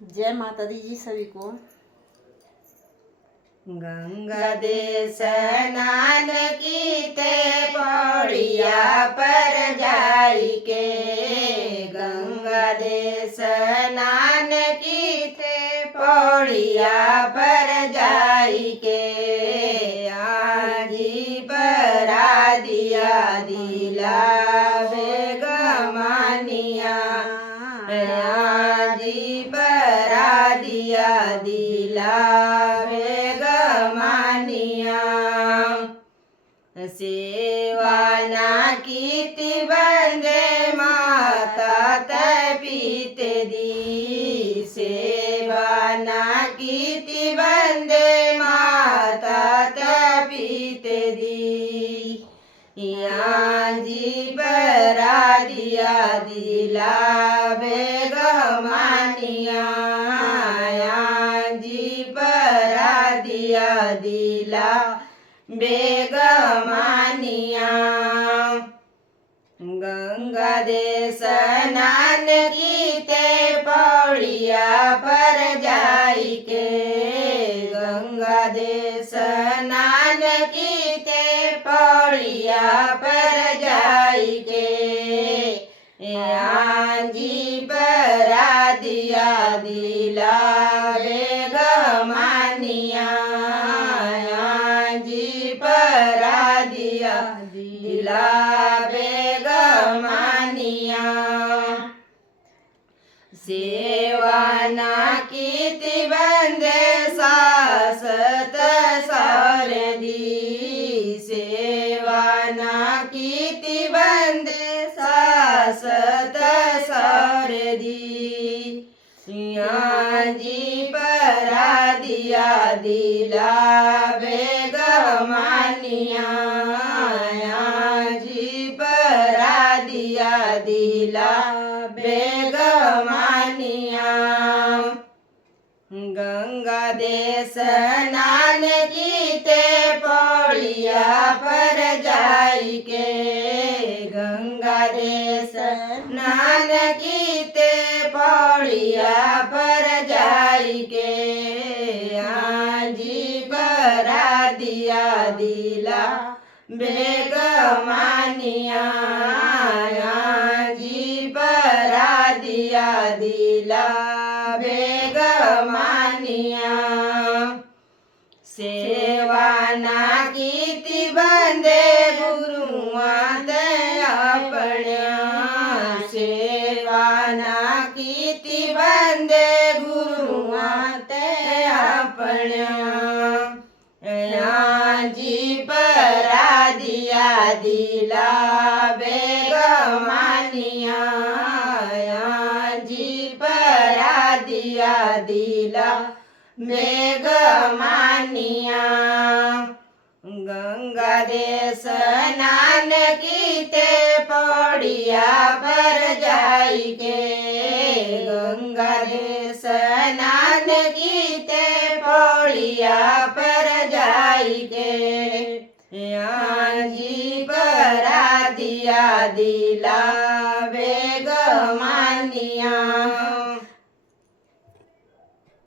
जय माता दी जी सभी को। गंगा दे स्नान कीते पौड़िया पर जाई के, गंगा दे स्नान कीते पौड़िया पर जाई के, आजी परा दिया दिलावे गमानिया, आजी परा दिया दिलावे गमानिया, सेवाना कीति बंदे माता तपीते दी, सेवाना कीति बंदे माता तपीते दी, जी परा दिया दिलावे गमानिया, जी परा दिया दिला बेगमानिया, गंगा दे स्नान कीते पौड़िया पर जाई के, गंगा दे स्नान कीते पौड़िया पर जाई के, आजी परा दिया दिलावे गमानिया, आजी परा दिया दिलावे गमानिया, सेवाना कीति बंदे सासत सार दी, सेवाना कीति बंदे सासत सार दी, जी परा दिया दिलावे गमानिया, जी परा दिया दिलावे गमानिया, गंगा दे स्नान कीते पौड़िया पर जाई के, गंगा दे स्नान कीते पौड़िया पर जाई के, आजी परा दिया दिला बेगमानिया, आजी परा दिया दिला बेगमानिया, सेवाना कीति बंदे गुरुआ ते अपण्या, सेवाना कीति बंदे गुरुआ ते अपण्या, जी परा दिया दिलावे गमानिया, जी परा दिया दिला बेगमानिया, गंगा दे स्नान कीते पौड़िया पर जाई के, गंगा दे स्नान कीते पौड़िया पर जाई के, जी परा दिया दिला